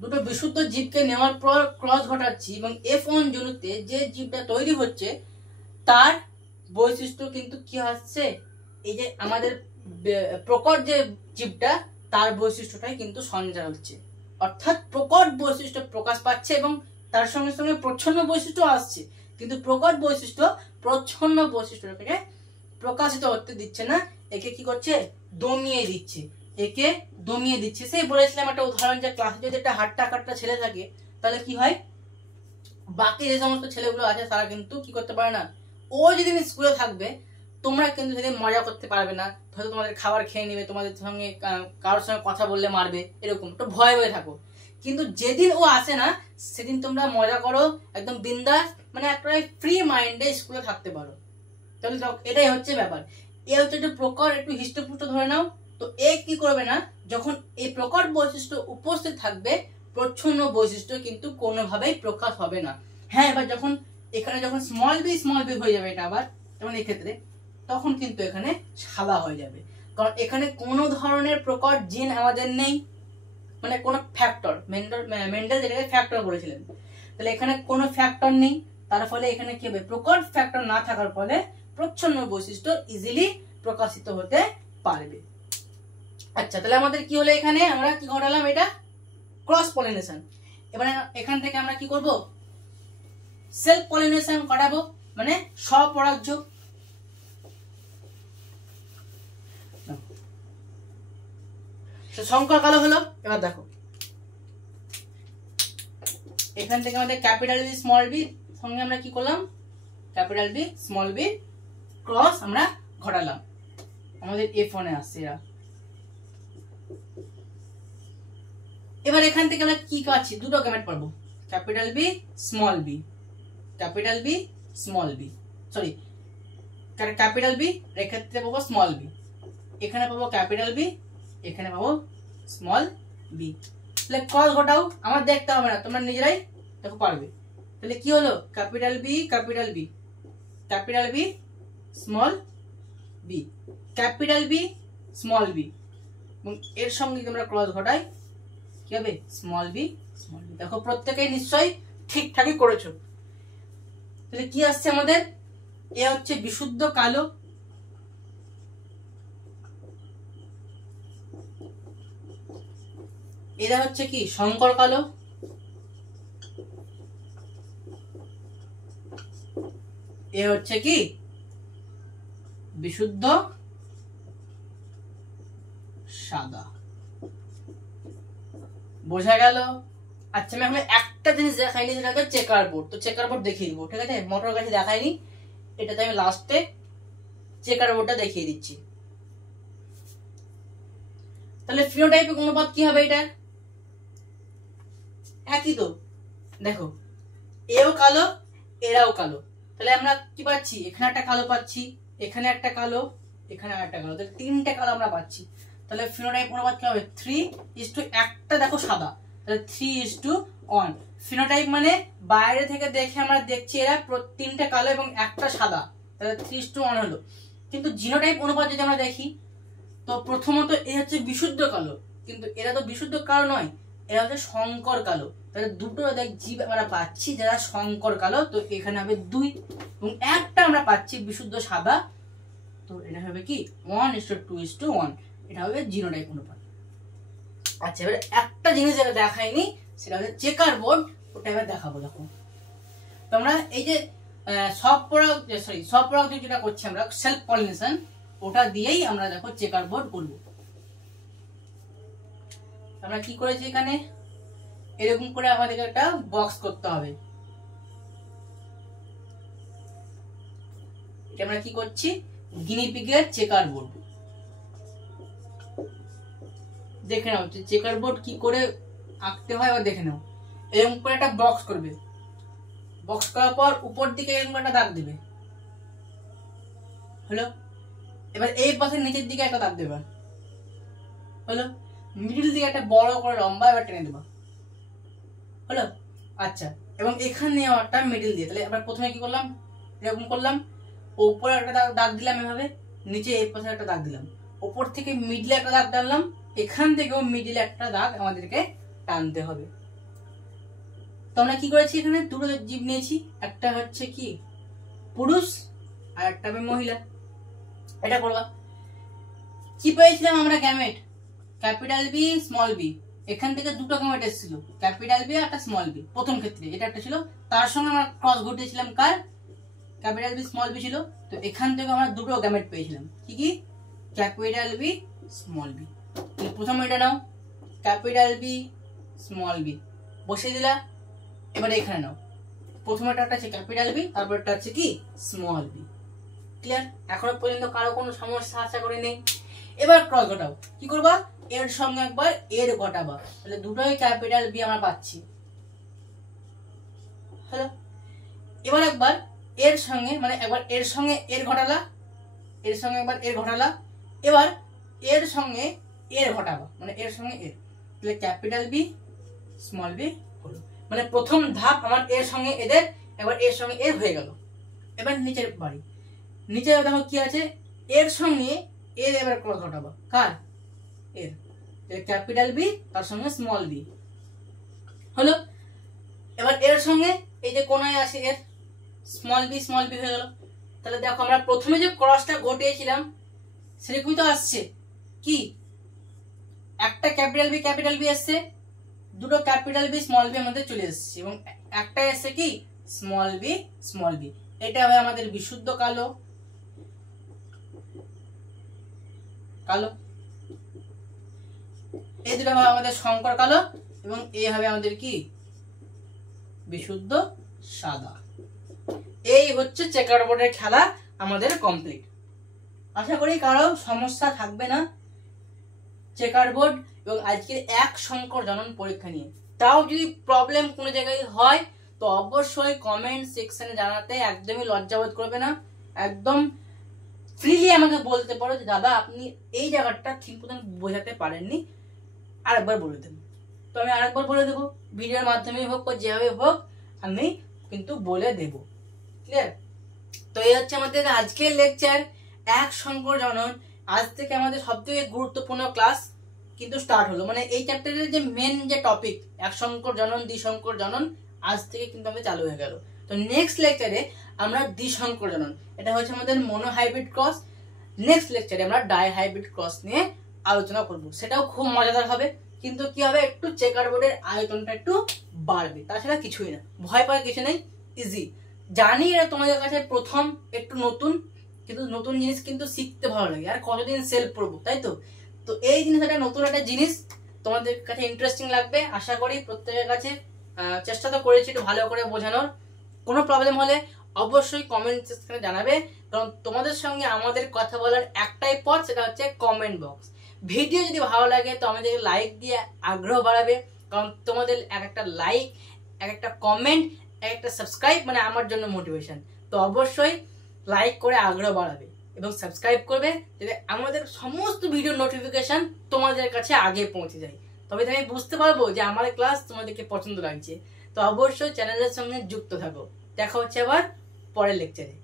দুটো বিশুদ্ধ জীবকে নেওয়ার পর ক্রস ঘটাচ্ছি এবং F1 জনুতে যে জীবটা তৈরি হচ্ছে তার বৈশিষ্ট্য কিন্তু কি হচ্ছে, এই যে আমাদের প্রকট যে জীবটা তার বৈশিষ্ট্যটাই কিন্তু সঞ্চার হচ্ছে, অর্থাৎ প্রকট বৈশিষ্ট্য প্রকাশ পাচ্ছে এবং তার সঙ্গে সঙ্গে প্রচ্ছন্ন বৈশিষ্ট্য আসছে, কিন্তু প্রকট বৈশিষ্ট্য প্রচ্ছন্ন বৈশিষ্ট্যটাকে প্রকাশিত হতে দিচ্ছে না, একে কি করছে, দমিয়ে দিচ্ছে, একে দমিয়ে দিচ্ছে। সেই বলেছিলাম একটা উদাহরণ, যে ক্লাসে যদি একটা হাট্টা কাট্টা ছেলে থাকে তাহলে কি হয়, বাকি যে সমস্ত ছেলেগুলো আছে তারা কিন্তু কি করতে পারে না, ও যেদিন স্কুলে থাকবে তোমরা কিন্তু সেদিন মজা করতে পারবে না, হয়তো তোমাদের খাবার খেয়ে নেবে, তোমাদের সঙ্গে কারোর সঙ্গে কথা বললে মারবে, এরকম একটু ভয় হয়ে থাকো। কিন্তু যেদিন ও আসে না সেদিন তোমরা মজা করো, একদম বিন্দাস, মানে একটা ফ্রি মাইন্ডে স্কুলে থাকতে পারো। তাহলে এটাই হচ্ছে ব্যাপার। এ হচ্ছে একটু প্রকট, একটু হিষ্টপুষ্ট ধরে নাও। তো এ কি করবে না, যখন এই প্রকট বৈশিষ্ট্য উপস্থিত থাকবে প্রচ্ছন্ন বৈশিষ্ট্য কিন্তু কোনোভাবেই প্রকাশ হবে না। হ্যাঁ, এবার যখন এখানে যখন স্মল বি হয়ে যাবে, এটা আবার যেমন এই ক্ষেত্রে, তখন কিন্তু এখানে সাদা হয়ে যাবে, কারণ এখানে কোনো ধরনের প্রকট জিন আমাদের নেই, মানে কোনো ফ্যাক্টর, মেন্ডেল যেটাকে ফ্যাক্টর বলেছিলেন, তাহলে এখানে কোনো ফ্যাক্টর নেই, তার ফলে এখানে কি হবে, প্রকট ফ্যাক্টর না থাকার ফলে প্রচ্ছন্ন বৈশিষ্ট্য ইজিলি প্রকাশিত হতে পারবে। আচ্ছা, তাহলে আমাদের কি হলো, এখানে আমরা কি ঘটালাম, এটা ক্রস পলিনেশন। এবারে এখান থেকে আমরা কি করব, সেলফ পলিনেশন ঘটাবো, মানে স্বপরাগযোগ। সংকর কালো হলো। এবার দেখো এখান থেকে আমাদের ক্যাপিটাল বি স্মল বি সঙ্গে আমরা কি করলাম, capital B small B cross আমরা ঘটালাম, আমাদের F1 এ আসছে এরা। এবার এখান থেকে আমরা কি পাচ্ছি, দুটো গ্যামেট পাবো, capital B small B, capital B small B, sorry capital B, এক্ষেত্রে পাবো স্মল বি, এখানে পাবো ক্যাপিটাল বি, এখানে পাবো স্মল বি। তাহলে ক্রস ঘটাও, আমার দেখতে হবে না, তোমরা নিজেরাই দেখো পারবে। তাহলে কি হলো, capital B capital B, capital B small B, capital B small B, এবং এর সঙ্গে আমরা ক্রস ঘটাই কি হবে, স্মল বি স্মল বি। দেখো প্রত্যেকেই নিশ্চয়ই ঠিকঠাকই করেছো। তাহলে কি আসছে আমাদের, এ হচ্ছে বিশুদ্ধ কালো, এরা হচ্ছে কি সংকর কালো, এ হচ্ছে কি বিশুদ্ধ সাদা। বোঝা গেল? আচ্ছা, আমি এখন একটা জিনিস দেখাইনি, সেটা হচ্ছে চেকার বোর্ড। তো চেকার বোর্ড দেখিয়ে দিব, ঠিক আছে, মোটর গাছে দেখাইনি, এটাতে আমি লাস্টে চেকার বোর্ডটা দেখিয়ে দিচ্ছি। তাহলে ফিনোটাইপিক অনুপাত কি হবে, এটা একই তো, দেখো এও কালো এরাও কালো, তাহলে আমরা কি পাচ্ছি, এখানে একটা কালো পাচ্ছি, এখানে একটা কালো, এখানে একটা কালো, তাহলে তিনটে কালো আমরা পাচ্ছি। তাহলে ফিনোটাইপ অনুপাত কি হবে, 3:, একটা দেখো সাদা, তাহলে 3:1। ফিনোটাইপ মানে বাইরে থেকে দেখে আমরা দেখছি এরা তিনটে কালো এবং একটা সাদা, তাহলে 3:1 হলো। কিন্তু জিনোটাইপ অনুপাত যদি আমরা দেখি, তো প্রথমত এ হচ্ছে বিশুদ্ধ কালো, কিন্তু এরা তো বিশুদ্ধ কালো নয়, এরা হচ্ছে সংকর কালো, তাহলে দুটো জীব আমরা পাচ্ছি যারা সংকর কালো, তো এখানে হবে 2, এবং একটা আমরা পাচ্ছি বিশুদ্ধ সাদা, তো এটা হবে কি 1:2:1, এটা হবে জিনোটাইপ অনুপাত। আচ্ছা, এবার একটা জিনিস যেটা দেখাইনি সেটা হচ্ছে চেকার বোর্ড, ওটা এবার দেখাবো। দেখো তোমরা এই যে স্বপরাগ যেটা করছি আমরা সেলফ পলিনেশন, ওটা দিয়েই আমরা দেখো চেকার বোর্ড করবো। আমরা কি করেছি, এখানে এরকম করে আমাদের একটা বক্স করতে হবে। এটা আমরা কি করছি, গিনিপিগের চেকার বোর্ড। দেখে নাও চেকার বোর্ড কি করে আঁকতে হয়, বা দেখে নাও। এরকম করে একটা বক্স করবে, বক্স করার পর উপর দিকে এরকম একটা দাগ দিবে, হলো। এবার এই পাশে নিচের দিকে একটা দাগ দেবে, হলো। মিডিল দিকে একটা বড় করে লম্বা এবার টেনে দেবা, হলো। আচ্ছা, এবং এখানে একটা মিডিল দিয়ে, তাহলে এবার প্রথমে কি করলাম, এরকম করলাম, উপরে একটা দাগ দিলাম এভাবে, নিচে এই পাশে একটা দাগ দিলাম, উপর থেকে মিডলে একটা দাগ টানলাম, এখান থেকেও মিডিলে একটা দাগ আমাদেরকে টানতে হবে, আমরা কি করেছি, এখানে দুটো জীব নিয়েছি, একটা হচ্ছে কি পুরুষ আর একটা হবে মহিলা। এটা করবা। কি পেয়েছিলাম আমরা gamete, capital B small B. এখান থেকে দুটো গ্যামেট এসেছিল, ক্যাপিটাল বি আর একটা স্মল বি। প্রথম ক্ষেত্রে এটা একটা ছিল, তার সঙ্গে আমরা ক্রস ঘটিয়েছিলাম কার, ক্যাপিটাল বি স্মল বি ছিল। তো এখান থেকে আমরা দুটো গ্যামেট পেয়েছিলাম, কি কি, ক্যাপিটাল বি স্মল বি। প্রথম এটা নাও, ক্যাপিটাল বি স্মল বি বসিয়ে দিলা। এবার এখানে নাও, প্রথমটা একটা আছে ক্যাপিটাল বি, তারপরটা হচ্ছে কি স্মল বি। ক্লিয়ার? এখনো পর্যন্ত কারো কোনো সমস্যা আশা করি নেই। এবার ক্রস ঘটাও, কি করবা, এর সঙ্গে একবার এর ঘটাবা, তাহলে দুটোই ক্যাপিটাল বি আমরা পাচ্ছি। হ্যালো, এবার একবার এর সঙ্গে, মানে একবার এর সঙ্গে এর ঘটালা, এর সঙ্গে একবার এর ঘটালা, এবার এর সঙ্গে এর ঘটাবা, মানে এর সঙ্গে এর, তাহলে ক্যাপিটাল বি স্মল বি হলো। মানে প্রথম ধাপ আমার এর সঙ্গে এদের, একবার এর সঙ্গে এর হয়ে গেল। এবার নিচের বাড়ি, নিচে দেখো কি আছে, এর সঙ্গে এর এবার ক্রস ঘটাবা, কার, এর, ক্যাপিটাল বি তার সঙ্গে স্মল বি হলো। এবার এর সঙ্গে এই যে কোনায় আছে এর, স্মল বি হয়ে গেল। তাহলে দেখো আমরা প্রথমে যে ক্রসটা ঘটিয়েছিলাম সেরকমই তো আসছে, কি একটা ক্যাপিটাল বি আসছে, দুটো ক্যাপিটাল বি স্মল বি আমাদের চলে এসেছে, এবং একটা এসছে কি স্মল বি। এটা হবে আমাদের বিশুদ্ধ কালো, এই দুটো হবে আমাদের শঙ্কর কালো, এবং এ হবে আমাদের কি বিশুদ্ধ সাদা। এই হচ্ছে চেকার বোর্ডের খেলা আমাদের কমপ্লিট। আশা করি কারো সমস্যা থাকবে না চেকার বোর্ড এবং আজকের এক শঙ্কর জনন পরীক্ষা নিয়ে। তাও যদি প্রবলেম কোনো জায়গায় হয় তো অবশ্যই কমেন্ট সেকশনে জানাতে একদমই লজ্জাবোধ করবে না, একদম ফ্রিলি আমাকে বলতে পারো যে দাদা আপনি এই জায়গাটা ঠিক মতন বোঝাতে পারেননি, আরেকবার বলে দেবো। তো আমি আরেকবার বলে দেবো, ভিডিওর মাধ্যমে হোক বা যেভাবে হোক আমি কিন্তু বলে দেব। ক্লিয়ার? তো এই হচ্ছে আমাদের আজকের লেকচার, এক শঙ্কর জনন। আজ থেকে আমাদের সবথেকে গুরুত্বপূর্ণ ক্লাস কিন্তু স্টার্ট হলো, মানে এই চ্যাপ্টারের যে মেন যে টপিক এক শঙ্কর জনন দ্বিশঙ্কর জনন আজ থেকে কিন্তু আমাদের চালু হয়ে গেল। তো নেক্সট লেকচারে আমরা দ্বিশঙ্কর জনন, এটা হচ্ছে আমাদের মনোহাইব্রিড ক্রস। নেক্সট লেকচারে আমরা ডাইহাইব্রিড ক্রস নিয়ে আলোচনা করব, সেটাও খুব মজাদার হবে। কিন্তু কি হবে, একটু চেকার বোর্ডের আয়তনটা একটু বাড়বে, তাছাড়া কিছুই না, ভয় পাওয়ার কিছু নেই, ইজি। জানি এটা তোমাদের কাছে প্রথম, একটু নতুন, কিন্তু নতুন জিনিস কিন্তু শিখতে ভালো লাগে, আর কতদিন সেলফ পড়বো, তাই তো। তো এই জিনিসটা নতুন একটা জিনিস, তোমাদের কাছে ইন্টারেস্টিং লাগবে আশা করি। প্রত্যেকের কাছে চেষ্টা তো করেছি একটু ভালো করে বোঝানোর। কোনো প্রবলেম হলে অবশ্যই কমেন্ট সেকশনে জানাবে, কারণ তোমাদের সঙ্গে আমাদের কথা বলার একটাই পথ, সেটা হচ্ছে কমেন্ট বক্স। ভিডিও যদি ভালো লাগে তো আমাদেরকে লাইক দিয়ে আগ্রহ বাড়াবে, কারণ তোমাদের এক একটা লাইক, এক একটা কমেন্ট, এক একটা সাবস্ক্রাইব মানে আমার জন্য মোটিভেশন। তো অবশ্যই লাইক করে আগ্রহ বাড়াবে এবং সাবস্ক্রাইব করবে, যাতে আমাদের সমস্ত ভিডিও নোটিফিকেশন তোমাদের কাছে আগে পৌঁছে যায়। তবে আমি বুঝতে পারবো যে আমার ক্লাস তোমাদেরকে পছন্দ লাগছে। তো অবশ্যই চ্যানেলের সঙ্গে যুক্ত থাকো। দেখা হচ্ছে আবার পরের লেকচারে।